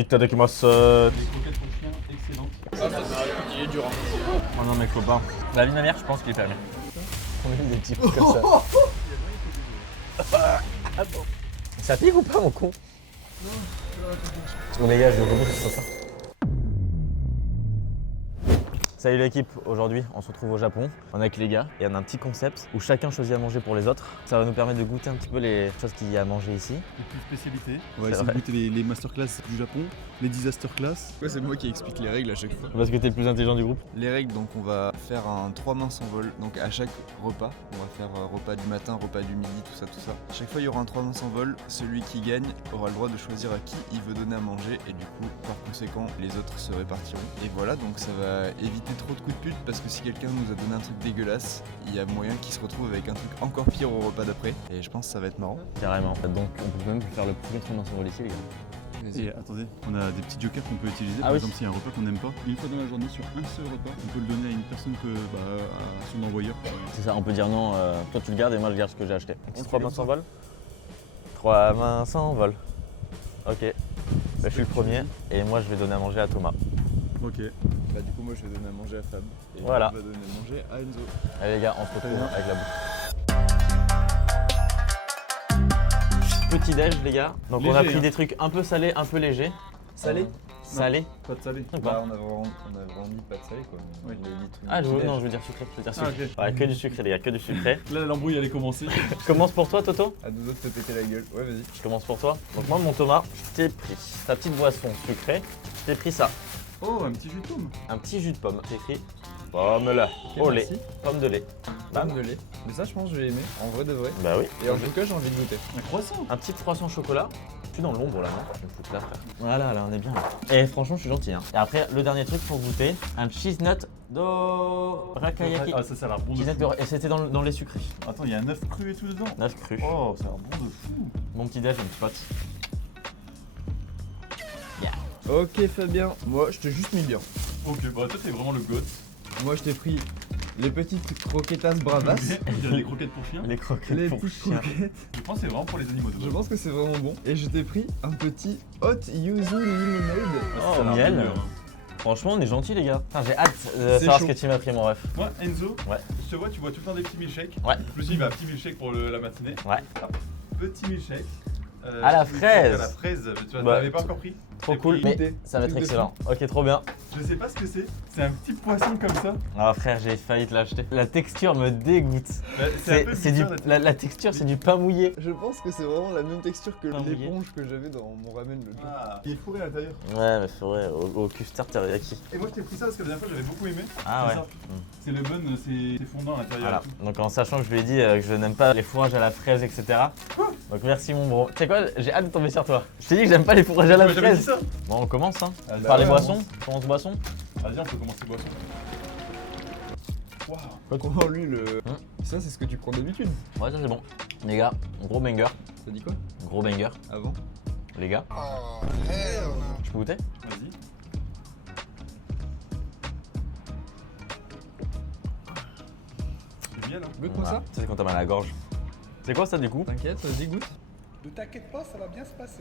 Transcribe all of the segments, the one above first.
Itadakimasu. Les croquettes pour chien, excellentes. Ah, ça c'est il est dur. Hein. Oh non, mec, faut pas. La vie manière, je pense qu'il est permis. On a mis des petits trucs comme ça. Ça pique ou pas, mon con? Non. Bon, les gars, je vais rebondir sur ça. Salut l'équipe, aujourd'hui on se retrouve au Japon, on est avec les gars et on a un petit concept où chacun choisit à manger pour les autres. Ça va nous permettre de goûter un petit peu les choses qu'il y a à manger ici. Les plus spécialités. On va essayer de goûter les masterclass du Japon, les disaster class. Ouais, c'est moi qui explique les règles à chaque fois. Parce que t'es le plus intelligent du groupe. Les règles, donc on va faire un 3 mains sans vol. Donc à chaque repas, on va faire repas du matin, repas du midi, tout ça, tout ça. À chaque fois il y aura un 3 mains sans vol. Celui qui gagne aura le droit de choisir à qui il veut donner à manger et du coup par conséquent les autres se répartiront. Et voilà, donc ça va éviter trop de coups de pute parce que si quelqu'un nous a donné un truc dégueulasse, il y a moyen qu'il se retrouve avec un truc encore pire au repas d'après. Et je pense que ça va être marrant. Carrément. Donc on peut même faire le premier 3 mains sans vol ici, les gars. Et attendez, on a des petits jokers qu'on peut utiliser. Par exemple, s'il y a un repas qu'on n'aime pas, une fois dans la journée sur un seul repas, on peut le donner à une personne que, à son envoyeur. C'est ça, on peut dire non, toi tu le gardes et moi je garde ce que j'ai acheté. 3 mains sans vol 3 mains sans vol. Ok. Bah, je suis le premier et moi je vais donner à manger à Thomas. Ok. Bah du coup moi je vais donner à manger à Fab. Et voilà. on va donner à manger à Enzo. Allez les gars, on se retrouve avec la bouffe. Petit déj les gars. Donc Léger, on a pris hein. des trucs un peu salés, un peu légers. Salé Salés. Pas de salé. Ou Bah pas on a vraiment dit pas de salé quoi. Oui. Ah non, je veux dire sucré. Je veux dire sucré. Ah, ok. Ouais, que du sucré les gars, que du sucré. Là, l'embrouille allait commencer. Je commence pour toi Toto. À nous autres de te péter la gueule. Ouais vas-y. Je commence pour toi. Donc moi mon Thomas, je t'ai pris ta petite boisson sucrée. Je t'ai pris ça. Oh, un petit jus de pomme. Un petit jus de pomme. J'ai écrit pomme là. Au lait. merci. Pomme de lait. Pomme de lait. Mais ça je pense que je vais aimer, en vrai de vrai. Bah oui. Et en tout cas j'ai envie de goûter. Un croissant. Un petit croissant au chocolat. Je suis dans l'ombre là, non? Je me fous là, frère. Voilà, là, on est bien. Là. Et franchement, je suis gentil. Hein. Et après, le dernier truc pour goûter, un cheese nut do rakayaki. Ah, ça a l'air bon de Cheese nut fou. et c'était dans les sucrés. Attends, il y a un œuf cru et tout dedans. 9 cru. Oh, ça a l'air bon de fou. Mon petit déj, mon petit pote. Ok Fabien, moi je t'ai juste mis bien. Ok, bah toi, t'es vraiment le goth. Moi je t'ai pris les petites croquetas bravas. On dirait des croquettes pour chiens. Les croquettes Les pour petites chien. croquettes. Je pense que c'est vraiment pour les animaux. Je pense que c'est vraiment bon. Et je t'ai pris un petit hot yuzu lemonade. Oh, Ça a l'air miel. meilleur, hein. Franchement, on est gentils, les gars. Putain, j'ai hâte de C'est savoir chaud. ce que tu m'as pris, mon ref. Moi, Enzo, Ouais. je te vois, tu bois tout le temps des petits milkshakes. Ouais. Je me suis dit, bah, petit milkshake pour la matinée. Ouais. Hop, petit milkshake. À la petit milkshake fraise. À la fraise. Tu vois, Bah, t'avais pas encore pris? Trop J'ai cool. pris- Mais ça va être Truc de excellent. Ok, trop bien. Je sais pas ce que c'est. C'est un petit poisson comme ça. Ah, frère, j'ai failli te l'acheter. La texture me dégoûte. Bah, c'est un peu C'est du. bizarre, La texture, c'est du pain mouillé. Je pense que c'est vraiment la même texture que Pas mouillé. l'éponge que j'avais dans mon ramen le jour. Ah, il est fourré à l'intérieur. Ouais, mais c'est vrai, au custard teriyaki. Et moi, je t'ai pris ça parce que la dernière fois, j'avais beaucoup aimé. Ah C'est ouais. ça. C'est le bun, c'est fondant à l'intérieur. Voilà. et tout. Donc en sachant que je lui ai dit que je n'aime pas les fourrages à la fraise, etc. Donc merci mon bro. Tu sais quoi, j'ai hâte de tomber sur toi. Je t'ai dit que j'aime pas les fourrages à la Tu m'as jamais dit fraise. ça. Bon, on commence hein. Ah, Par les ouais, boissons. On commence boisson. Vas-y, on peut commencer boisson. Waouh. Oh lui le. Hein Ça c'est ce que tu prends d'habitude. Ouais, ça c'est bon. Les gars, gros banger. Ça dit quoi Gros banger. Avant Les gars. Je peux goûter? Vas-y. C'est miel, hein. Goûte-moi Voilà. Ça c'est quand t'as mal à la gorge. C'est quoi ça du coup? T'inquiète, vas-y goûte. Ne t'inquiète pas, ça va bien se passer.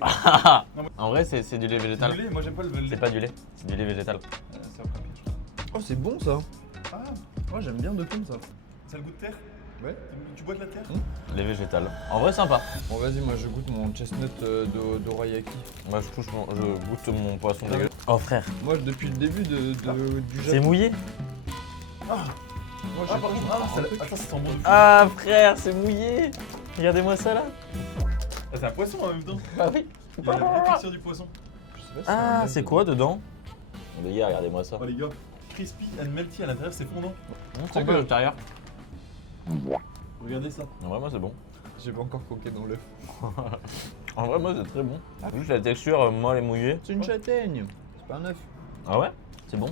En vrai c'est du lait C'est végétal. du lait, moi j'aime pas le lait. C'est pas du lait, c'est du lait végétal. C'est après pied, je crois. Oh c'est bon ça. Ah, Moi j'aime bien de pomme ça. ça a le goût de terre. Ouais. Tu bois de la terre. Lait végétal. En vrai sympa. Bon vas-y moi je goûte mon chestnut d'orayaki. Moi je goûte mon poisson dégueu. Oh frère, Moi depuis le début du c'est Japon. mouillé? Moi Ah, j'ai par contre, attends, ça sent bon de fou. Ah frère, c'est mouillé. Regardez-moi ça là. Ah, c'est un poisson en même temps. Ah oui. Il y a la texture du poisson. Je sais pas si Ah, un c'est œuf quoi dedans? Les gars, regardez-moi ça. Oh les gars, crispy and melty à l'intérieur, c'est fondant. C'est quoi l'intérieur? Regardez ça. En vrai, moi c'est bon. dedans. J'ai pas encore croqué dans l'œuf. En vrai, moi c'est très bon. Juste la texture molle et mouillée. C'est une châtaigne. C'est pas un œuf. Ah ouais? C'est bon.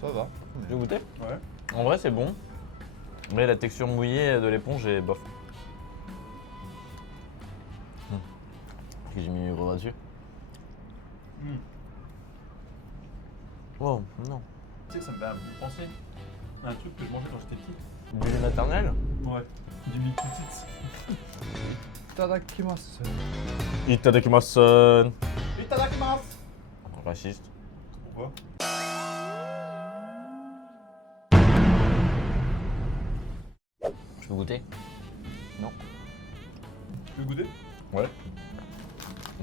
Ça va. Tu veux goûter? Ouais. En vrai, c'est bon. Mais la texture mouillée de l'éponge est bof. J'ai mis mes gros dessus. Hmm. Oh non. Tu sais que ça me fait penser à un truc que je mangeais quand j'étais petit. Du lait maternel? Ouais. Du Milky Tits. Tadakimasu. Itadakimasu. Raciste. Pourquoi? Je peux goûter? Non. Tu veux goûter? Ouais.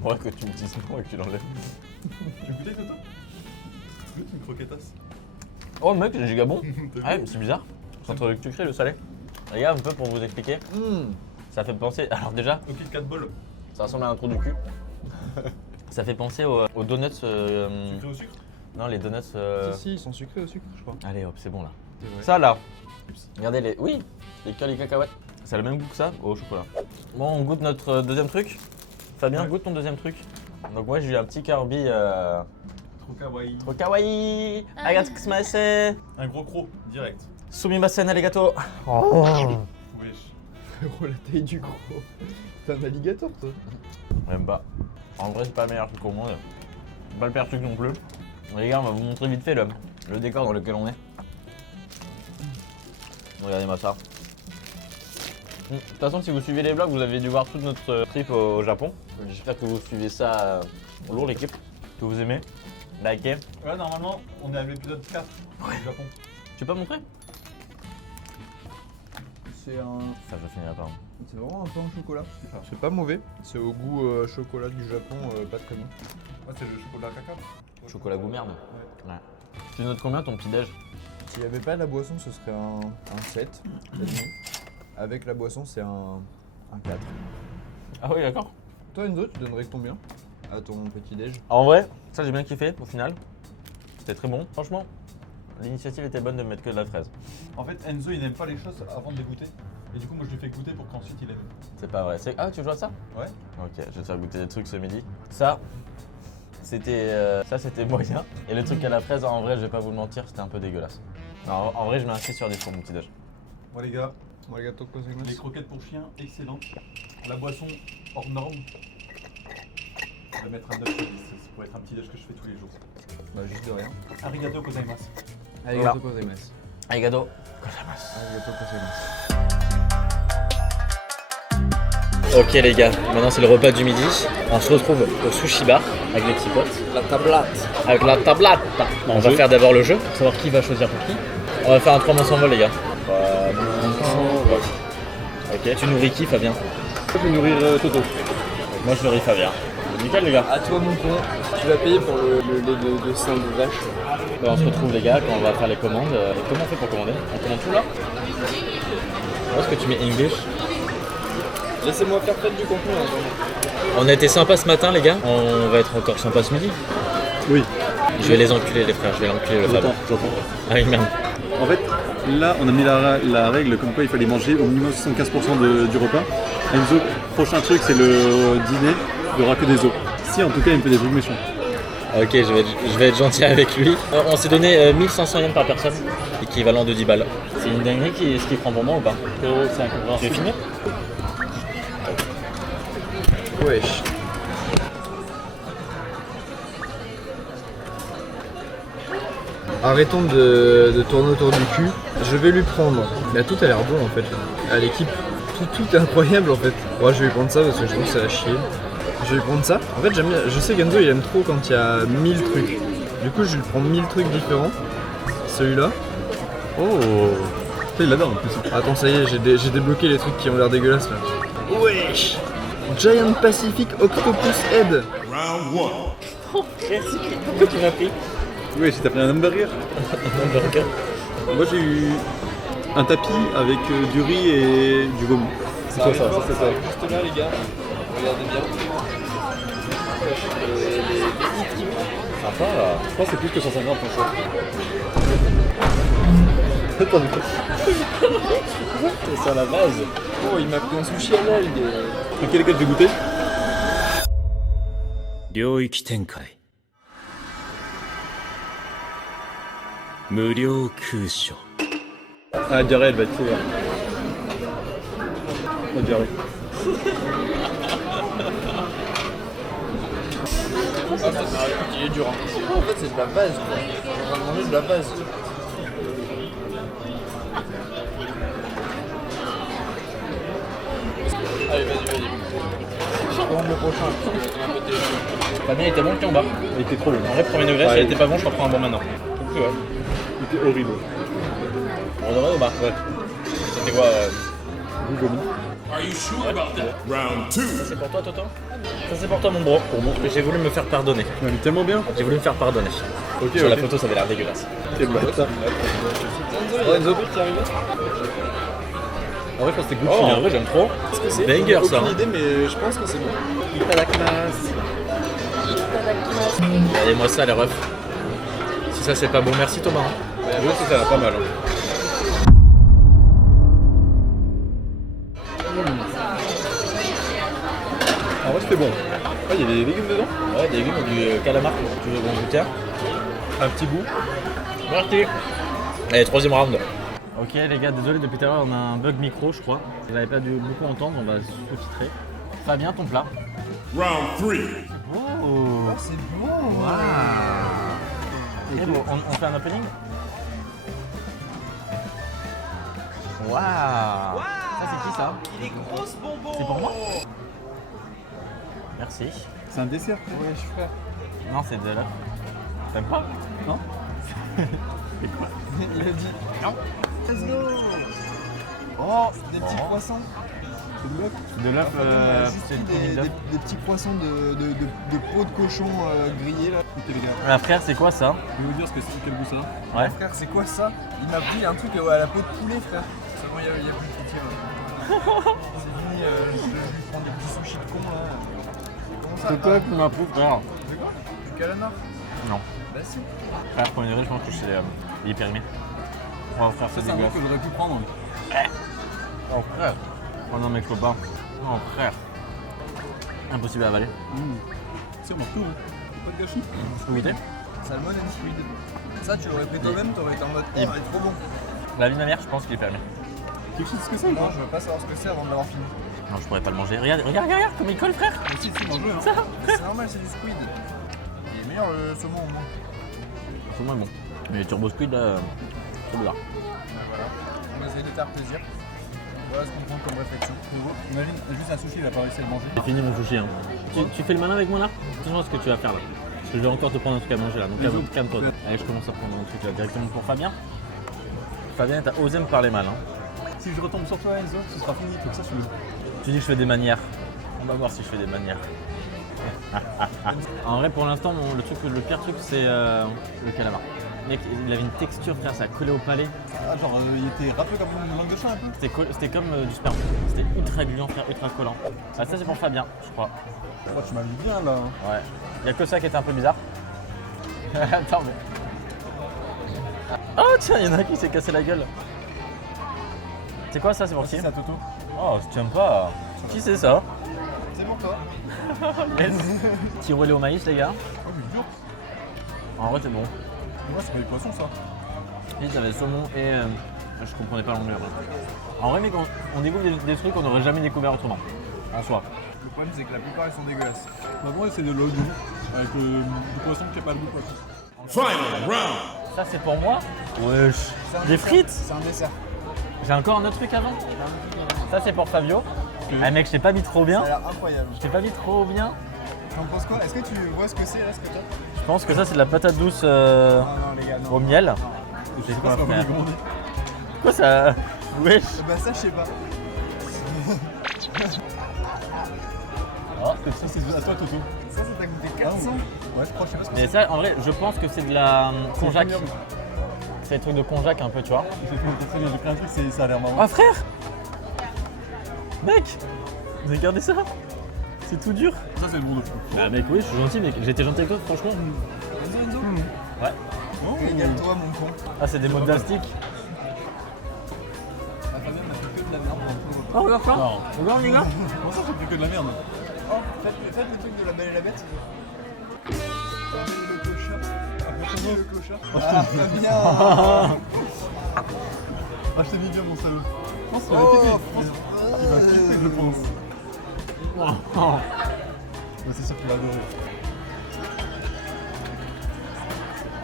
Ouais, que tu me dises non et que tu l'enlèves. Tu veux goûter, Toto? Goûte une croquetasse. Oh mec, j'ai giga bon. T'as Ah, vu? mais c'est bizarre. C'est entre le sucré et le salé. Les gars, un peu pour vous expliquer, ça fait penser. Alors déjà, Au Kit Kat bol. ça ressemble à un trou du cul. Ça fait penser aux donuts. Sucré au sucre? Non, les donuts. Si, ils sont sucrés au sucre, je crois. Allez hop, c'est bon là. C'est vrai. Ça là. Regardez les. Oui, les curly cacahuètes. Ça a le même goût que ça, au chocolat. Bon, on goûte notre deuxième truc. Fabien, Ouais. goûte ton deuxième truc. Donc moi j'ai eu un petit Kirby Trop kawaii. trop kawaii. Arigatou. Un gros croc, direct. Sumimasen arigato. Oh. Wesh. Frérot, la taille du gros. T'es un alligator, toi. Même pas. En vrai, c'est pas le meilleur truc au monde. Pas le pire truc non plus. Les gars, on va vous montrer vite fait le décor dans lequel on est. Regardez-moi ça. De toute façon, si vous suivez les vlogs, vous avez dû voir toute notre trip au Japon. J'espère que vous suivez ça au lourd, l'équipe. Que vous aimez. Likez. Ouais, normalement, on est à l'épisode 4 du Japon. Tu peux pas montrer? C'est un. Ça, je finirai pas. C'est vraiment un pain au chocolat. C'est pas mauvais. C'est au goût chocolat du Japon, pas très bon. Ouais, c'est le chocolat caca. Chocolat goût merde. Ouais. Tu notes combien ton petit déj? S'il n'y avait pas la boisson, ce serait un 7. Avec la boisson, c'est un 4. Ah oui, d'accord. Toi, Enzo, tu donnerais combien à ton petit déj? En vrai, ça j'ai bien kiffé au final. C'était très bon. Franchement, l'initiative était bonne de mettre que de la fraise. En fait, Enzo, il n'aime pas les choses avant de les goûter. Et du coup, moi, je lui fais goûter pour qu'ensuite il aime. C'est pas vrai. Ah, tu joues à ça? Ouais. Ok, je vais te faire goûter des trucs ce midi. Ça, c'était moyen. Et le truc à la fraise, en vrai, je vais pas vous le mentir, c'était un peu dégueulasse. Non, en vrai, je mets un 6 sur 10 pour mon petit déj. Bon, les gars, Arigato gozaimasu. les croquettes pour chiens, excellentes. La boisson, hors norme. On va mettre un 9 sur 10. Ça pourrait être un petit déj que je fais tous les jours. Bah, juste de rien. Arigato gozaimasu. Arigato gozaimasu. Arigato. Arigato gozaimasu. Ok les gars, maintenant c'est le repas du midi. On se retrouve au sushi bar avec les petits potes. La tablate. Avec la tablate. On va faire d'abord le jeu pour savoir qui va choisir pour qui. On va faire un 3 mains sans vol les gars. 3 mains sans vol. Ok, tu nourris qui Fabien? Je vais nourrir Toto. Moi je nourris Fabien. Nickel les gars. À toi, mon con. Tu vas payer pour le lait de sein de vache. On se retrouve les gars quand on va faire les commandes. Et comment on fait pour commander? On commande tout là? Où est-ce que tu mets English? Laissez-moi faire fête du contenu. On a été sympa ce matin les gars. On va être encore sympa ce midi. Oui. Je vais les enculer les frères, je vais l'enculer le Fabien. J'entends. Ah oui merde. En fait, là, on a mis la règle comme quoi il fallait manger au minimum 75% du repas. Enzo, prochain truc, c'est le dîner. Il n'y aura que des os. Si, en tout cas, il me fait des trucs méchants. Ok, je vais être gentil avec lui. On s'est donné 1500 yens par personne, équivalent de 10 balles. C'est une dinguerie ce qu'il prend pour moi ou pas? C'est incompréhensible. Tu veux finir? Wesh. Arrêtons de tourner autour du cul. Je vais lui prendre. Mais tout a l'air bon en fait. À l'équipe, tout est incroyable en fait. Moi je vais lui prendre ça parce que je trouve que ça a chier. Je vais lui prendre ça. En fait j'aime bien. Je sais qu'Enzo il aime trop quand il y a 1000 trucs. Du coup je vais lui prendre 1000 trucs différents. Celui-là. Oh, il l'adore en plus. Attends ça y est, j'ai débloqué les trucs qui ont l'air dégueulasses là. Wesh. Giant Pacific Octopus Head. Oh, merci. Pourquoi tu m'as pris? Oui, si t'as pris un hamburger. Un hamburger. Moi, j'ai eu un tapis avec du riz et du vomi. C'est quoi ça? C'est ça. Juste là les gars. Regardez bien. Sympa là. Je pense que c'est plus que 150 ton choix. C'est sur la base. Oh il m'a pris un sushi à l'algue. Lequel je vais goûter? 領域展開無料空所 Ah, la diarrhée, elle va être sévère. La diarrhée. Il est dur hein. En fait c'est de la base quoi. On va manger de la base. Allez vas-y. commande le prochain. Fabien était bon le combat. Il était trop bon. En vrai, premier degré, Ouais, s'il il- était pas bon, je reprends un bon maintenant. Donc, ouais. Il était horrible. On devrait ou pas? Ouais. C'était quoi Vomi. Ça c'est pour toi, Toto? Ça c'est pour toi, mon bro. Pour moi, j'ai voulu me faire pardonner. Mais tellement bien. J'ai voulu me faire pardonner. Ok, Sur la ok. photo, ça avait l'air dégueulasse. C'est bon, ça. Enzo qui est arrivé. En vrai, je pense que c'était Oh, Gucci. en vrai, j'aime trop. Banger ça. idée, mais je pense que c'est bon. Regardez-moi ça, les refs. Si ça c'est pas bon, merci Thomas. hein. Je vois que ça a pas mal. En vrai, c'était bon. Ah, il y a des légumes dedans. Ouais, des légumes, du calamar. Tu veux bon goûter? Un petit bout. Merci. Allez, troisième round. Ok les gars, désolé, depuis tout à l'heure on a un bug micro je crois. Vous n'avez pas dû beaucoup entendre, on va sous-titrer. Fabien, ton plat. Round 3. Oh, C'est bon. Ok, bon, on fait un opening. Waouh. Ça c'est qui ça? Il est gros ce bonbon. C'est pour moi? Merci. C'est un dessert. Ouais, je suis frère. Non, c'est de l'œuf. T'aimes pas? Non. Il a dit non. Let's go. Oh, des petits croissants. C'est de l'œuf, Juste c'est une des, chronique d'œuf. des petits croissants de peau de cochon grillés là. Écoutez les gars, Ah, frère, c'est quoi ça? je vais vous dire ce que c'est, quel goût ça a. Ouais. Frère, c'est quoi ça? Il m'a pris un truc à la peau de poulet, frère. Seulement, il y a plus de pitié. C'est fini, je vais prendre des petits sushis de con là. Comment ça? C'est toi qui m'approuve, frère. C'est quoi? Du calamar? Non. Bah si. Frère, premier degré, je pense que il est périmé. Oh frère, c'est Ça, c'est un dégueulasse. truc que j'aurais pu prendre. Oh frère. Oh non mais je peux pas. Oh frère. Impossible à avaler. C'est bon, tout. Pas de gâchis. Vous goûtez? Salmon and squid. Ça, tu l'aurais pris toi-même, t'aurais été en mode, oh, il est trop bon. La vie de ma mère, je pense qu'il est périmé. Quelque chose, ce que c'est ou Non, pas je veux pas savoir ce que c'est avant de l'avoir fini. Non, je pourrais pas le manger. Regarde, regarde, regarde comme il colle, frère. Si, mange-le. Hein. Ça, C'est normal, c'est du squid. Il est meilleur le saumon au moins. c'est moins bon. Mais les turbo squid là, c'est bizarre. Voilà. On va essayer de te faire plaisir. Voilà ce qu'on prend comme réflexion. Imagine, juste un sushi, il a pas réussi à le manger. J'ai fini mon sushi. Hein. Tu fais le malin avec moi là? Dis-moi ce que tu vas faire là. Parce que je vais encore te prendre un truc à manger là. Donc calme-toi. Allez, je commence à prendre un truc là directement pour Fabien. Fabien, t'as osé me parler mal. Hein. Si je retombe sur toi, Enzo, ce sera fini. Comme ça, tu le. Tu dis que je fais des manières. On va voir si je fais des manières. En vrai, pour l'instant, le pire truc, c'est le calamar. Mec, il avait une texture, frère, ça collait au palais. Ah, genre, il était râpeux comme une langue de chat un peu. C'était comme du sperme. C'était ultra gluant, frère, ultra collant. Ah, ça, c'est pour Fabien, je crois. Oh, tu m'as mis bien là. Ouais. Il y a que ça qui était un peu bizarre. Attends, mais. Oh, tiens, il y en a un qui s'est cassé la gueule. C'est quoi ça? C'est pour qui? C'est à Toto. Oh, je tiens pas. Qui c'est ça? C'est pour toi. Petit roulé au maïs, les gars. Oh, mais dur. En vrai, c'est bon. Moi, c'est pas des poissons ça. Ils avaient saumon et je comprenais pas l'anglais. En vrai, mec, on découvre des trucs qu'on n'aurait jamais découvert autrement. En soi. Le problème, c'est que la plupart ils sont dégueulasses. Bah, moi, c'est de l'eau doux. Avec du poisson qui n'a pas le goût. Quoi. Final round. Ça, c'est pour moi? Wesh. C'est un Des dessert. frites? C'est un dessert. J'ai encore un autre truc avant? Ça, c'est pour Fabio. Ah, mec, je t'ai pas mis trop bien. Ça a l'air incroyable. Je t'ai pas mis trop bien. T'en penses quoi? Est-ce que tu vois ce que c'est là, ce que t'as? Je pense que ça, c'est de la patate douce Non, les gars, non. au miel. Je sais pas ce qu'on va commander. Quoi ça? Wesh. Bah, ça, je sais pas. Ah, ça, c'est à toi, Toto. Ça t'a coûté 400. Ouais, je crois, je sais pas ce que Mais c'est. ça, en vrai, je pense que c'est de la konjac. premium. C'est des trucs de konjac un peu, tu vois. J'ai pris un truc, ça a l'air marrant. Ah, frère! Mec! Regardez ça! C'est tout dur! Ça, c'est le bon de fou. Bah, mec, oui, je suis gentil, mec. J'ai été gentil avec toi, franchement. Enzo, Ouais. Oh, Régale-toi, mon con. Ah, c'est des mots d'astic. La famille n'a fait que de la merde. Oh, regarde ça! Non. Regarde, les gars! Comment ça, j'ai pris que de la merde? Oh, faites le truc de la Belle et la Bête. Le clochard. Le clochard. Ah, Fabien. Ah, je t'ai mis bien, mon salaud. Je pense qu'il va Oh, kiffer. Il va kiffer, je pense. Oh. Mais c'est sûr qu'il va adorer.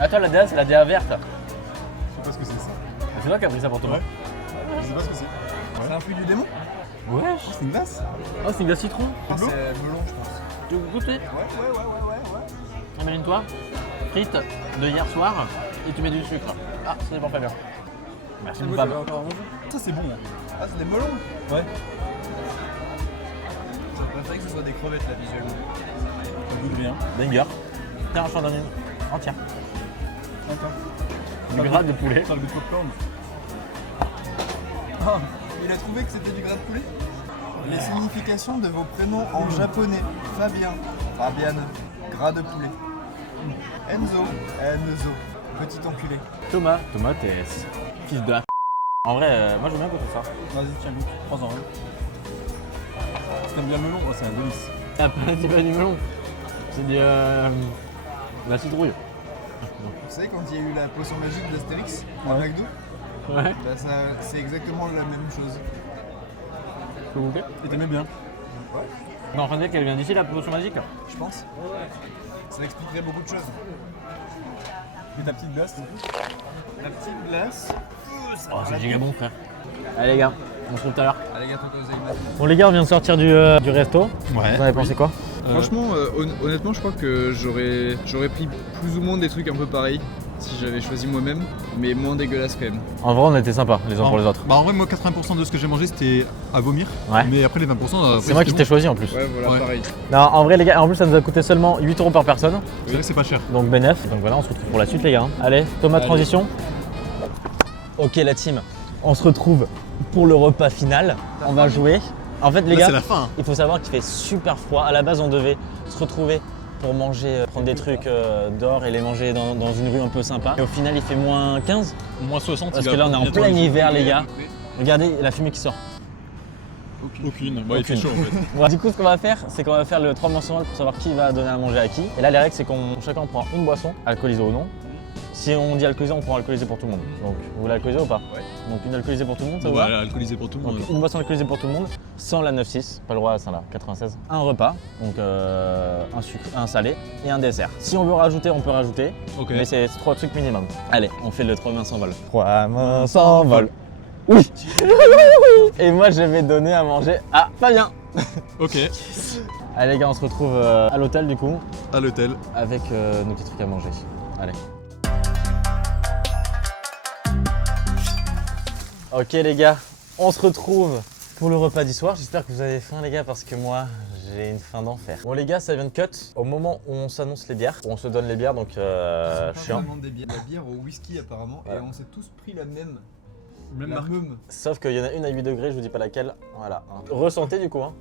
Attends, la DA, c'est la DA verte. Je sais pas ce que c'est ça. C'est toi qui as pris ça pour toi. Ouais. Je sais pas ce que c'est. C'est un fruit du démon? Ouais. C'est une glace. Oh, c'est une glace citron. C'est melon, je pense. Tu veux goûter? Ouais. Imagine-toi, frites de hier soir et tu mets du sucre. Ah, c'est pour Fabien. Merci mon Fab. Ça c'est bon. Ah, c'est des melons. Ouais. J'aurais préféré que ce soit des crevettes là, visuellement. Ça goûte bien. Banger. Tiens, je t'en donne une entière. Du gras de poulet. Ça le goût de popcorn. Ah, il a trouvé que c'était du gras de poulet. Les significations de vos prénoms en japonais. Fabien, Fabienne, gras de poulet. Enzo, Enzo, petit enculé. Thomas, t'es fils de la. En vrai, moi j'aime bien goûter ça. Vas-y, tiens, goûte. Prends-en un. T'aimes bien le melon? Oh, c'est un délice. Ah, c'est pas du melon. C'est du. La citrouille. Vous savez, quand il y a eu la potion magique d'Astérix à McDo, Ouais. bah c'est exactement la même chose. Tu peux goûter? Et t'aimais bien? Non, en train de dire qu'elle vient d'ici la potion magique. Je pense. Ça expliquerait beaucoup de choses. Et ta petite glace? La petite glace. Oh, c'est giga bon, frère. Allez, les gars, on se retrouve tout à l'heure. Allez, gâteau gozaimasu. Bon, les gars, on vient de sortir du resto. Ouais. Vous en avez pensé quoi? Franchement, honnêtement, je crois que j'aurais pris plus ou moins des trucs un peu pareils si j'avais choisi moi-même, mais moins dégueulasse quand même. En vrai, on était sympas les uns pour les autres. Bah en vrai, moi 80% de ce que j'ai mangé c'était à vomir. Ouais. Mais après les 20%. C'est moi qui t'ai choisi en plus. Ouais, voilà, Ouais. pareil. Non, en vrai, les gars, en plus, ça nous a coûté seulement 8 € par personne. C'est vrai que c'est pas cher. Donc, bénéf. Donc voilà, on se retrouve pour la suite, les gars. Allez, Thomas, Allez. transition. Ok, la team, on se retrouve pour le repas final. On va jouer. En fait, les Là gars, c'est la fin. il faut savoir qu'il fait super froid. À la base, on devait se retrouver pour manger, prendre des trucs dehors et les manger dans une rue un peu sympa. Et au final, il fait moins 15. Moins 60. Parce que là, on est en plein hiver, les gars. Regardez la fumée qui sort. Aucune. Bah il fait Aucune. chaud en fait. Voilà. Du coup, ce qu'on va faire, c'est qu'on va faire le 3 mensuel pour savoir qui va donner à manger à qui. Et là, les règles, c'est qu'on chacun prend une boisson, alcoolisée ou non. Si on dit alcoolisé, on prend alcoolisé pour tout le monde. Donc, vous voulez alcoolisé ou pas? Ouais. Donc, une alcoolisée pour tout le monde, ça Bon vous va? bah alcoolisé pour tout le monde. Donc, une boisson alcoolisée pour tout le monde, sans la 9,6, pas le droit à ça là, 96. Un repas, donc un sucre, un salé et un dessert. Si on veut rajouter, on peut rajouter, Ok. mais c'est 3 trucs minimum. Allez, on fait le 3 mains s'envolent. 3 mains s'envolent. Oui. Et moi, je vais donner à manger à Fabien. Ok. Allez les gars, on se retrouve à l'hôtel du coup, À l'hôtel. avec nos petits trucs à manger. Allez. Ok les gars, on se retrouve pour le repas du soir. J'espère que vous avez faim les gars parce que moi j'ai une faim d'enfer. Bon les gars, ça vient de cut au moment où on s'annonce les bières. On se donne les bières donc chiant. Des bières. La bière au whisky apparemment, Voilà. et on s'est tous pris la même. Même La marque. même. Sauf qu'il y en a une à 8 degrés, je vous dis pas laquelle. Voilà. Hein. Ressentez du coup hein.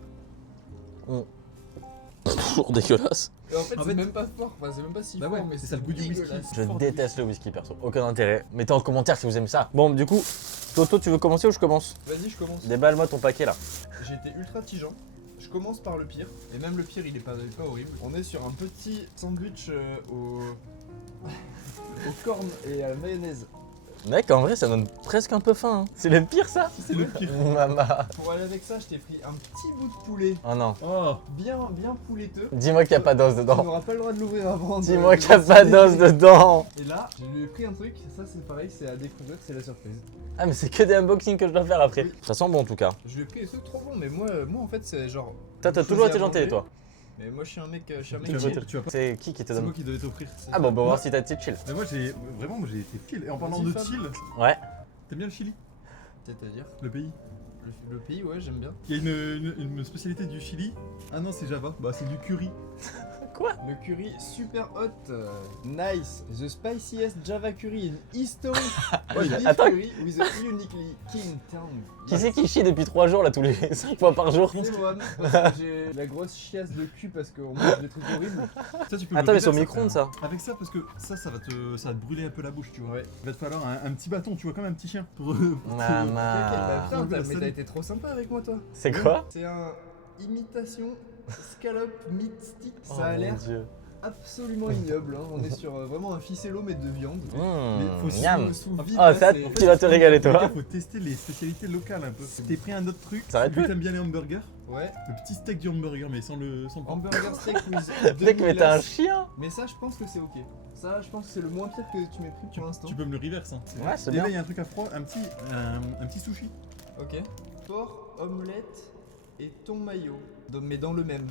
Toujours dégueulasse. Et en fait, En c'est fait- même pas fort, enfin, c'est même pas si Bah fort, ouais, mais c'est ça le goût du whisky. dégueulasse. Je déteste le whisky perso, aucun intérêt. Mettez en commentaire si vous aimez ça. Bon du coup, Toto tu veux commencer ou je commence? Vas-y, je commence. Déballe-moi ton paquet là. J'étais ultra tigeant. Je commence par le pire, et même le pire il est pas horrible. On est sur un petit sandwich au corn et à la mayonnaise. Mec, en vrai, ça donne presque un peu faim. Hein. C'est le pire, ça? C'est le pire. Maman. Pour aller avec ça, je t'ai pris un petit bout de poulet, Oh non. Oh. bien pouleteux. Dis-moi qu'il n'y a pas d'os Tu dedans. n'auras pas le droit de l'ouvrir avant. Dis-moi qu'il n'y a pas d'os dedans. Et là, je lui ai pris un truc, ça c'est pareil, c'est à découvrir, c'est la surprise. Ah, mais c'est que des unboxings que je dois faire après. Oui. Ça sent bon en tout cas. Je lui ai pris des trucs trop bons, mais moi en fait c'est genre. Toi, t'as je toujours choisis été à gentil, manger, toi. Mais moi je suis un mec Tu vas chill. pas- tu vas pas- C'est qui te C'est donne? moi qui devais t'offrir. Ah bon, bah, on va voir si t'as été chill. Mais moi j'ai été chill. Et en parlant Vas-y, de Fab. chill, Ouais. t'aimes bien le Chili? C'est-à-dire Le pays? le pays, ouais, j'aime bien. Il y a une spécialité du Chili. Ah non, c'est Java. Bah c'est du curry. Quoi? Le curry super hot, nice, the spiciest Java curry in history. Beef attends. curry with a uniquely keen tongue. Qui c'est qui chie depuis 3 jours là, tous les 5 fois par jour? C'est moi, parce que j'ai la grosse chiasse de cul parce qu'on mange des trucs horribles. Ça, tu peux Attends, mais c'est au ça, micro-ondes ça. Avec ça, parce que ça va te brûler un peu la bouche, tu vois. Ouais. Il va te falloir un petit bâton, tu vois, comme un petit chien. Pour Maman. Putain, mais t'as été trop sympa avec moi, toi. C'est quoi? C'est un imitation scallop meat stick. Oh, Ça a mon l'air Dieu. absolument ignoble. Hein. On est sur vraiment un ficello mais de viande. Mmh, faut miam. Sous vide, Oh, là, ça, c'est- tu vas te régaler Les gars, toi. faut tester les spécialités locales un peu. T'es pris un autre truc. Ça arrête vu que plus. t'aimes bien les hamburgers. Ouais, Le petit steak du hamburger, mais sans le pain. hamburger steak with Mec, mais t'es un demi-glace. chien. Mais ça, je pense que c'est ok. Ça, je pense que c'est le moins pire que tu m'aies pris pour l'instant. Tu peux me le reverse. Hein. Ouais, c'est Et là, bien. il y a un truc à froid, un petit sushi. Ok. Porc, omelette et ton maillot. Mais dans le même.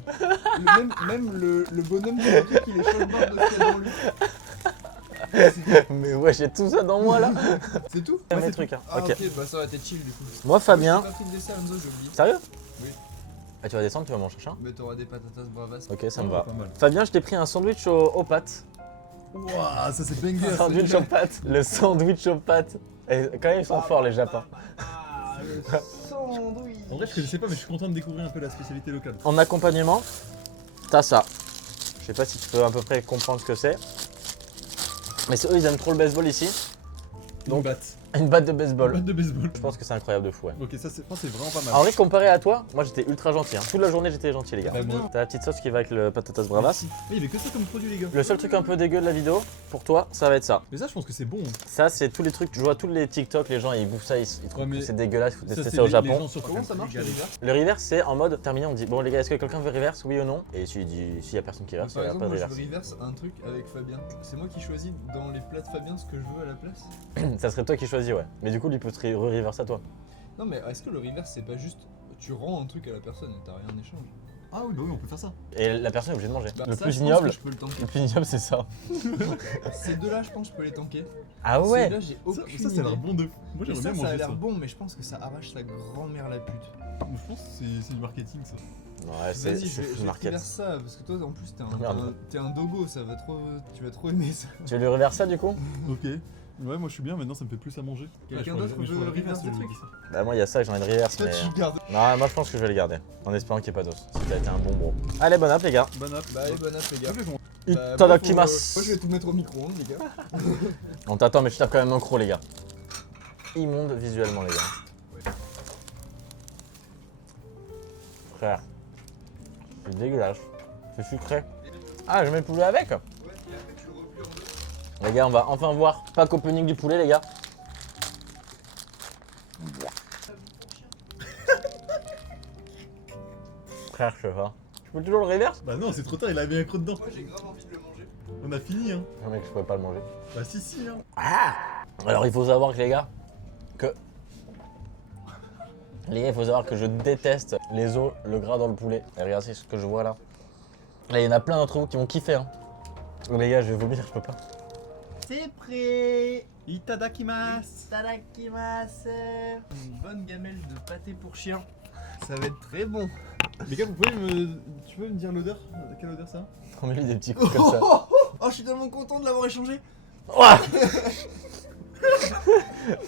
Même le bonhomme de papier qui les choque-barres de ce qu'il y a dans lui. Mais ouais, j'ai tout ça dans moi là. C'est tout? C'est mes trucs. Hein. Ah Ok. ok, bah ça va, t'es chill du coup. Moi, Fabien. J'ai pas pris de dessert, Enzo, j'ai oublié. Sérieux? Oui. Ah, tu vas descendre, tu vas m'en chercher un? Mais t'auras des patatas bravas. Ok, ça me Ah, va. pas mal. Fabien, je t'ai pris un sandwich aux pâtes. Waouh, ça c'est banger. Un sandwich aux pâtes. Le sandwich aux pâtes. Et quand même, ils sont forts les Japons. Ah, le sandwich. En vrai, je connaissais pas, mais je suis content de découvrir un peu la spécialité locale. En accompagnement, t'as ça. Je sais pas si tu peux à peu près comprendre ce que c'est. Mais eux, ils aiment trop le baseball ici. Donc, batte. Une batte de baseball. Batte de baseball. Je pense que c'est incroyable de fou, ouais. Ok, ça c'est vraiment pas mal. En vrai, comparé à toi, moi j'étais ultra gentil. Hein. Toute la journée, j'étais gentil, les gars. Bah, moi. T'as la petite sauce qui va avec le patatas bravas. Mais il y avait que ça comme produit, les gars. Le seul truc un peu dégueu de la vidéo, pour toi, ça va être ça. Mais ça, je pense que c'est bon. Ça, c'est tous les trucs, je vois tous les TikTok, les gens ils bouffent ça, ils trouvent Ouais, mais que c'est dégueulasse, il faut Ça, tester c'est ça au les Japon. gens sur Comment ça marche le river? Le reverse, c'est en mode terminé, on dit bon les gars, est-ce que quelqu'un veut reverse, oui ou non? Et s'il dit s'il y a personne qui reverse, il Par n'y a exemple, pas de moi je reverse. reverse un truc avec Fabien. C'est moi qui choisis dans les plats de Fabien ce que je veux à la place. Ça serait toi qui choisis, ouais. Mais du coup, il peut te reverse à toi. Non mais est-ce que le reverse c'est pas juste tu rends un truc à la personne et t'as rien en échange? Ah oui, bah oui, on peut faire ça. Et la personne est obligée de manger. Bah, Le ça, plus je pense ignoble, que je peux le tanker. le plus ignoble, c'est ça. Ces deux là je pense que je peux les tanker. Ah ouais. Ces là j'ai aucune Ça, ça a l'air idée. bon de. Moi, Et j'aimerais ça, bien ça a manger ça. l'air bon mais je pense que ça arrache sa grand-mère la pute. Je pense que c'est du marketing, ça. Ouais, c'est Vas-y, je full vais market. faire ça parce que toi en plus Merde. t'es un dogo, ça va trop, tu vas trop aimer ça. Tu veux lui reverser ça du coup? Ok. Ouais, moi je suis bien, maintenant ça me fait plus à manger. Quelqu'un Ouais, je d'autre ferai- je veut ferai reverse le des trucs? Bah moi il y a ça, j'en ai une reverse Toi mais... tu gardes. Non, moi je pense que je vais le garder. En espérant qu'il n'y ait pas d'os. Si t'as été un bon bro. Allez, bon app les gars. Bon app. Bah allez bonne app les gars. Bah, moi, Itadakimasu. moi je vais tout mettre au micro-ondes les gars. On t'attend mais tu tapes quand même un croc les gars. Immonde visuellement les gars. Frère. C'est dégueulasse. C'est sucré. Ah je mets le poulet avec. Ouais, et après tu le replies en deux. Les gars, on va enfin voir pack opening du poulet les gars. Frère, je sais pas. Je peux toujours le reverse? Bah non, c'est trop tard, il avait un creux dedans. Moi j'ai grave envie de le manger. On a fini, hein. Non mec, je pourrais pas le manger. Bah si, hein. Alors il faut savoir que les gars, il faut savoir que je déteste les os, le gras dans le poulet. Et regardez ce que je vois là. Là, il y en a plein d'entre vous qui vont kiffer. Hein. Oh, les gars, je vais vomir, je peux pas. C'est prêt. Itadakimasu. Tadakimasu. Une bonne gamelle de pâté pour chien. Ça va être très bon. Les gars, tu peux me dire l'odeur? Quelle odeur ça? Remets-lui des petits coups comme ça. Oh, je suis tellement content de l'avoir échangé. Ouah.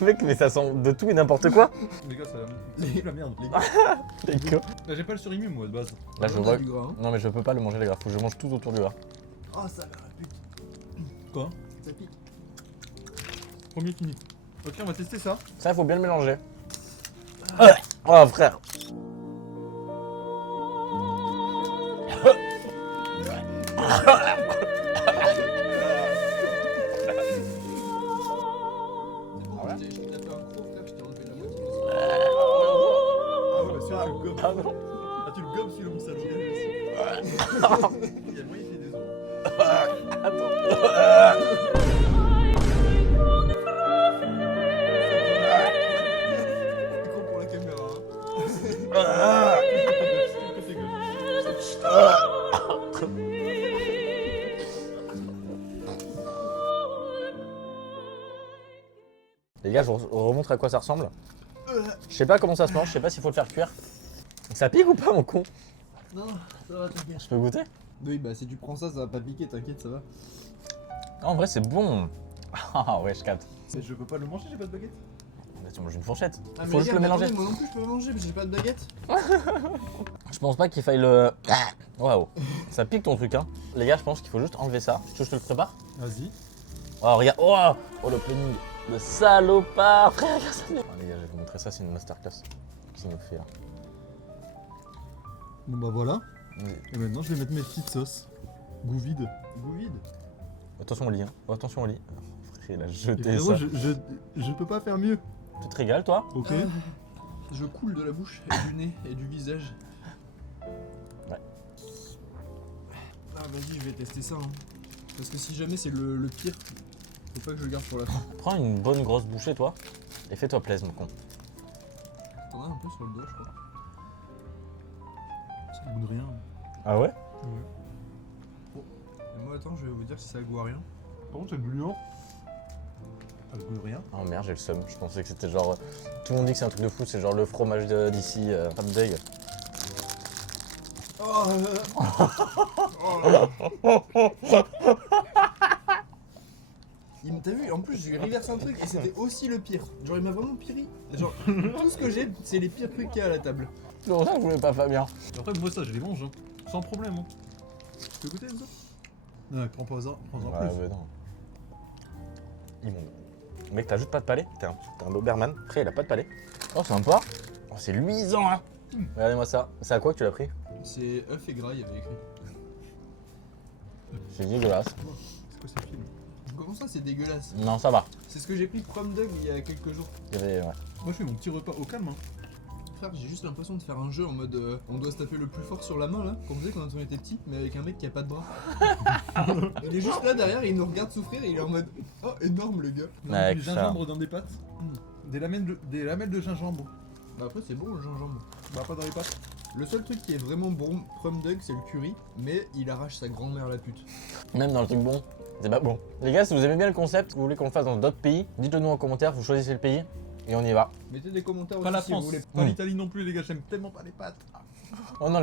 Mec, mais ça sent de tout et n'importe quoi. Les gars, ça c'est la merde. Les gars. Bah, j'ai pas le surimi moi de base. Là, je On a vois. du gras, hein. Non, mais je peux pas le manger, les gars. Faut que je mange tout autour du gras. Oh, ça a l'air la pute. Quoi? Ça pique. Premier fini. Ok, on va tester ça. Ça, il faut bien le mélanger. Oh, frère. Je t'ai tapé un gros frère, je t'ai enlevé la moitié. Ah ouais, bah celui-là, tu le gobes. Ah non. Ah, tu le gobes celui-là, mon salaud. Il y a moyen qu'il y ait des os. Micro pour la caméra. Les gars, je vous remontre à quoi ça ressemble. Je sais pas comment ça se mange, je sais pas s'il faut le faire cuire. Ça pique ou pas, mon con? Non, ça va, t'inquiète. Je peux goûter? Oui, bah si tu prends ça, ça va pas piquer, t'inquiète, ça va. Ah, en vrai, c'est bon. Ah ouais, je capte. Mais je peux pas le manger, j'ai pas de baguette. Bah, tu manges une fourchette. Ah, Faut juste le mélanger. Moi non plus, je peux le manger, mais j'ai pas de baguette. Je pense pas qu'il faille le. Waouh. Ça pique ton truc, hein. Les gars, je pense qu'il faut juste enlever ça. Tu veux que je te le prépare? Vas-y. Oh, regarde. Oh, oh le planning. Le salopard. Frère, regarde ça. Ah, les gars, je vais vous montrer ça, c'est une masterclass. Qui nous fait là. Bon bah voilà. Vas-y. Et maintenant, je vais mettre mes petites sauces. Goût vide. Goût vide. Attention au lit, hein. Oh, attention au lit. Frère, il a Et jeté frérot, ça. je peux pas faire mieux. Tu te régales, toi? Ok. Je coule de la bouche, et du nez, et du visage. Ouais. Ah, vas-y, je vais tester ça. Hein. Parce que si jamais c'est le pire, faut pas que je le garde pour la fin. Prends une bonne grosse bouchée, toi. Et fais-toi plaisir, mon con. T'en as un peu sur le dos, je crois. Ça goûte rien. Ah ouais? Et moi, attends, je vais vous dire si ça goûte à rien. Par contre, c'est gluant. Ça goûte rien. Oh merde, j'ai le seum. Je pensais que c'était genre. Tout le monde dit que c'est un truc de fou, c'est genre le fromage d'ici, pas de deg. T'as vu, en plus, je lui ai reversé un truc et c'était aussi le pire. Genre, il m'a vraiment piri. Genre, tout ce que j'ai, c'est les pires trucs qu'il y a à la table. C'est pour ça que je voulais pas Fabien. Après, moi, ça, je les mange, hein. Sans problème. Hein. Tu veux goûter, Enzo? Non, prends pas ça, prends-en Ouais, plus. ouais, non. Mec, t'as juste pas de palais? T'es un Doberman. Après, il a pas de palais. Oh, sympa. Oh, c'est luisant, hein. Regardez-moi ça. C'est à quoi que tu l'as pris? C'est œuf et gras, il y avait écrit. C'est dégueulasse. C'est quoi ce film? Comment ça, c'est dégueulasse? Non, ça va. C'est ce que j'ai pris Prom Dog il y a quelques jours. Il y avait, ouais. Moi, je fais mon petit repas au calme. Hein. Frère, j'ai juste l'impression de faire un jeu en mode on doit se taper le plus fort sur la main là, comme on faisait quand on était petit, mais avec un mec qui a pas de bras. Il est juste là derrière et il nous regarde souffrir et il est en mode oh énorme le gars. Ouais, Du ça. gingembre dans des pâtes. Des lamelles de gingembre. Bah après c'est bon le gingembre. Bah, pas dans les pâtes. Le seul truc qui est vraiment bon Prom Dog c'est le curry, mais il arrache sa grand-mère la pute. Même dans le truc bon, c'est pas bon. Les gars, si vous aimez bien le concept, vous voulez qu'on le fasse dans d'autres pays, dites-le nous en commentaire, vous choisissez le pays et on y va. Mettez des commentaires Pas aussi la si vous France, voulez. pas l'Italie non plus, les gars, j'aime tellement pas les pâtes. Oh non,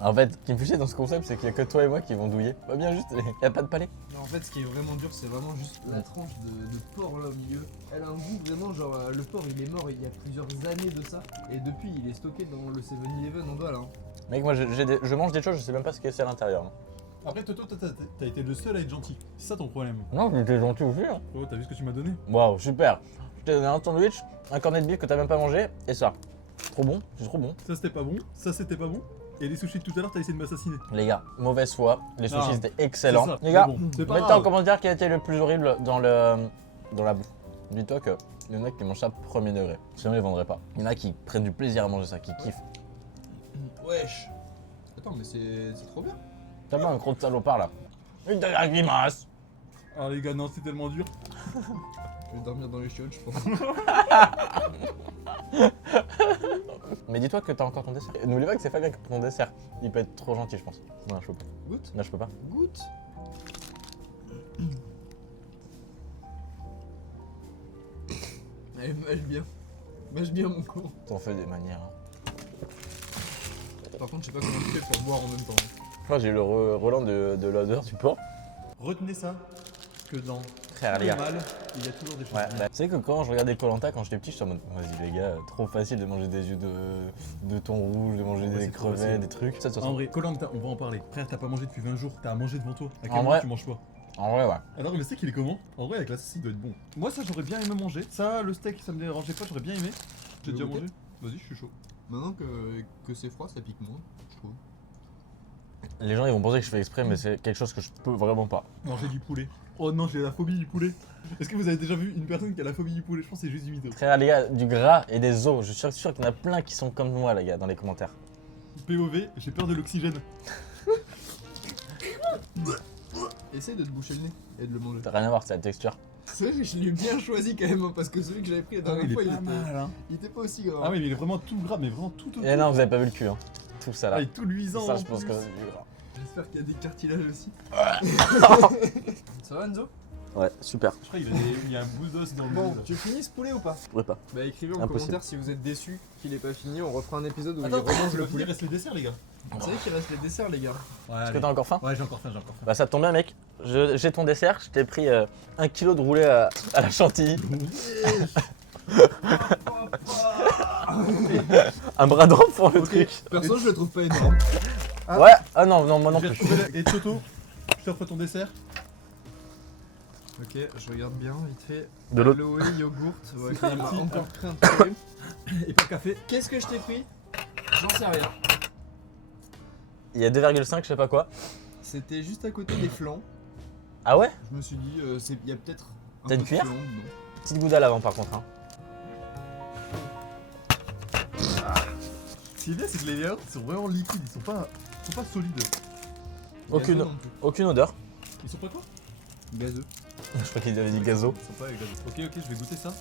En fait, ce qui me fait chier dans ce concept, c'est qu'il y a que toi et moi qui vont douiller. Pas bien juste, y a pas de palais. Non, en fait ce qui est vraiment dur c'est vraiment juste la tranche de porc là au milieu. Elle a un goût vraiment genre le porc il est mort il y a plusieurs années de ça et depuis il est stocké dans le 7-Eleven en bas là. Hein. Mec, moi je mange des choses, je sais même pas ce qu'il y a à l'intérieur. hein. Après, Toto, t'as été le seul à être gentil. C'est ça ton problème. Non, j'étais gentil aussi. Hein. Oh, t'as vu ce que tu m'as donné? Waouh, super. Je t'ai donné un sandwich, un cornet de bif que t'as même pas mangé, et ça. Trop bon, c'est trop bon. Ça, c'était pas bon. Ça, c'était pas bon. Et les sushis de tout à l'heure, t'as essayé de m'assassiner. Les gars, mauvaise foi, les sushis Ah, c'était excellent. c'est ça, Les gars, mais bon, c'est pas mettez grave. en commentaire quel a été le plus horrible dans la bouffe. Dis-toi que il y en a qui mangent ça premier degré, sinon ils vendraient pas. Il y en a qui prennent du plaisir à manger ça, qui kiffent. Wesh. Attends mais c'est trop bien. T'as pas un gros de salopard là. Une de la grimace. Ah, les gars, non, c'est tellement dur. Je vais dormir dans les chiottes je pense. Mais dis-toi que t'as encore ton dessert. N'oublie pas que c'est Fabien qui prend ton dessert. Il peut être trop gentil je pense. Non, je peux pas. Goûte. Non, je peux pas. Goûte. Elle mâche bien. Mâche bien mon con. T'en fais des manières. hein. Par contre je sais pas comment tu fais pour boire en même temps. Moi j'ai eu le Roland de l'odeur du porc. Retenez ça, que dans Frère, tout les le gars. mal, il y a toujours des choses. Ouais, bien. bah, tu sais que quand je regardais Koh-Lanta quand j'étais petit, j'étais en mode vas-y les gars, trop facile de manger des yeux de thon rouge, de manger Ouais, des c'est trop crevettes, facile. des trucs. Ça, En vrai, Koh-Lanta, on va en parler. Frère, t'as pas mangé depuis 20 jours, t'as à manger devant toi. À quel En moment vrai- tu manges pas? En vrai, ouais. Alors le steak il est comment? En vrai avec la sauce il doit être bon. Moi ça j'aurais bien aimé manger. Ça le steak ça me dérangeait pas, j'aurais bien aimé. J'ai veux déjà goûter mangé. Vas-y je suis chaud. Maintenant que c'est froid ça pique moins je trouve. Les gens ils vont penser que je fais exprès, mais c'est quelque chose que je peux vraiment pas. Manger du poulet. Oh non j'ai la phobie du poulet. Est-ce que vous avez déjà vu une personne qui a la phobie du poulet? Je pense que c'est juste du mytho. Frère, les gars, du gras et des os. Je suis sûr qu'il y en a plein qui sont comme moi, les gars, dans les commentaires. POV, j'ai peur de l'oxygène. Essaye de te boucher le nez et de le manger. T'as rien à voir, c'est la texture. C'est vrai que je l'ai bien choisi quand même hein, parce que celui que j'avais pris la dernière fois hein. il était pas aussi gras. Ah oui mais il est vraiment tout gras mais vraiment tout autour. Et non, vous avez pas vu le cul, hein. Tout ça là. Ah, il est tout luisant. ça, en je pense plus. que c'est du gras. J'espère qu'il y a des cartilages aussi. Ça va Enzo? Ouais, super. Je crois qu'il y a un bout d'os dans le Bon, dos. tu finis ce poulet ou pas? Je pourrais pas. Bah écrivez en Impossible. commentaire si vous êtes déçus qu'il est pas fini, on refera un épisode où Attends, il remange le il poulet. reste les desserts les gars. Vous savez qu'il reste les desserts les gars. Ouais, Est-ce que t'as encore faim? Ouais j'ai encore faim. Bah ça tombe bien, mec. J'ai ton dessert, je t'ai pris 1 kilo de roulé à la chantilly. Un bras d'enfant, le truc. Perso je le trouve pas énorme. Ah. Ouais, ah non, non, moi non J'ai plus. retrouvé et Toto, je t'offre ton dessert. Ok, je regarde bien vite fait. De l'autre. Aloe, yogourt, ouais, C'est un il m'a petit- encore pris un truc. Et pas de café. Qu'est-ce que je t'ai pris? J'en sais rien. Il y a 2,5, je sais pas quoi. C'était juste à côté des flancs. Ah ouais? Je me suis dit, il y a peut-être un T'as une peu de cuillère flan dedans. Petite gouda avant par contre. Hein. Ce qui est bien, c'est que les yaourts sont vraiment liquides, ils sont pas solides. Aucune, Gazeux non plus. aucune odeur. Ils sont pas quoi? Gazeux. Je crois qu'il avait dit gazo. Ils sont pas avec la- Ok, je vais goûter ça.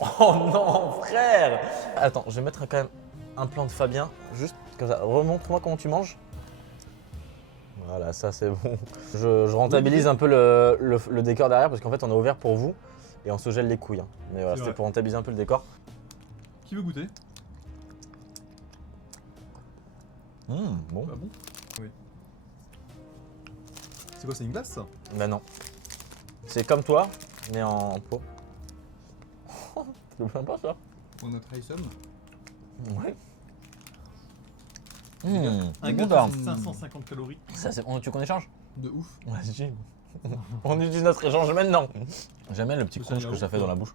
Oh non, frère! Attends, je vais mettre quand même un plan de Fabien, juste comme ça. Remontre-moi comment tu manges. Voilà, ça c'est bon. Je rentabilise un peu le décor derrière parce qu'en fait on a ouvert pour vous et on se gèle les couilles. Hein. Mais voilà, C'est c'était vrai. pour rentabiliser un peu le décor. Qui veut goûter? Bon. Ah bon? Oui. C'est quoi, c'est une glace ça? Bah non. C'est comme toi, mais en pot. C'est sympa ça. Pour notre iSum, Ouais. Un bon, gâteau, bah. c'est 550 calories. Ça, c'est... Tu qu'on échange? de ouf. Vas-y. On utilise notre échange maintenant. Jamais le petit Ça crunch ira que où, ça fait toi dans la bouche.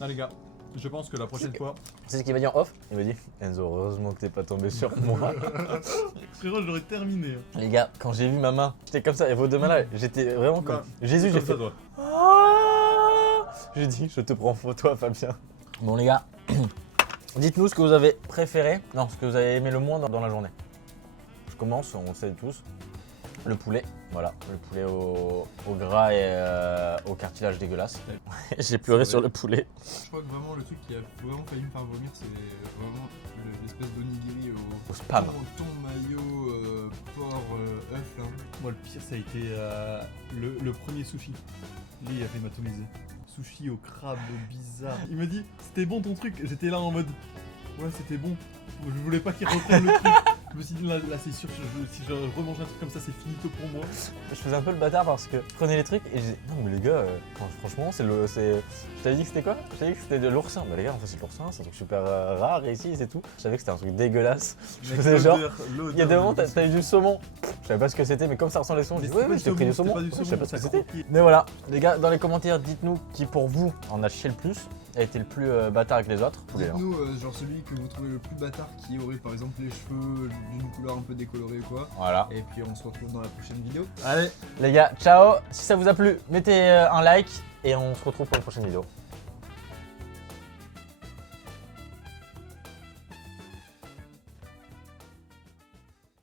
Ah les gars, je pense que la prochaine fois... C'est ce qu'il m'a dit en off. Il m'a dit Enzo, heureusement que t'es pas tombé sur moi. Frérot, j'aurais terminé. Les gars, quand j'ai vu ma main, j'étais comme ça. Et vos deux mains là, j'étais vraiment comme Bah, Jésus. J'ai Comme fait ça, toi. Ah j'ai dit, je te prends en photo, Fabien. Bon les gars, dites-nous ce que vous avez préféré, non, ce que vous avez aimé le moins dans la journée. Je commence, on le sait tous. Le poulet, voilà, le poulet au gras et au cartilage dégueulasse. J'ai pleuré sur le poulet. Je crois que vraiment le truc qui a vraiment failli me faire vomir, c'est vraiment l'espèce d'onigiri Au spam. thon, mayo, porc, œuf là. Moi, le pire, ça a été le premier sushi. Lui, il a fait m'atomiser. Sushi au crabe bizarre. Il me dit, c'était bon ton truc. J'étais là en mode, ouais, c'était bon. Je voulais pas qu'il reprenne le truc. Je me suis dit, là c'est sûr, si je remange un truc comme ça, c'est finito pour moi. Je faisais un peu le bâtard parce que je prenais les trucs et je disais non mais les gars, franchement c'est le... Je t'avais dit que c'était quoi? Je t'avais dit que c'était de l'oursin. Bah les gars en fait c'est de l'oursin, c'est un truc super rare ici c'est tout. Je savais que c'était un truc dégueulasse. Je faisais genre, il y a des moments t'as eu du saumon. Je savais pas ce que c'était mais comme ça ressemble les saumons, je dis ouais mais j'ai pris du saumon. Je savais pas ce que c'était. Mais voilà, les gars dans les commentaires dites-nous qui pour vous en a chié le plus, a été le plus bâtard avec les autres. Dites-nous genre celui que vous trouvez le plus bâtard qui aurait par exemple les cheveux d'une couleur un peu décolorée ou quoi. Voilà. Et puis on se retrouve dans la prochaine vidéo. Allez, Les gars, ciao. Si ça vous a plu, mettez un like et on se retrouve pour une prochaine vidéo.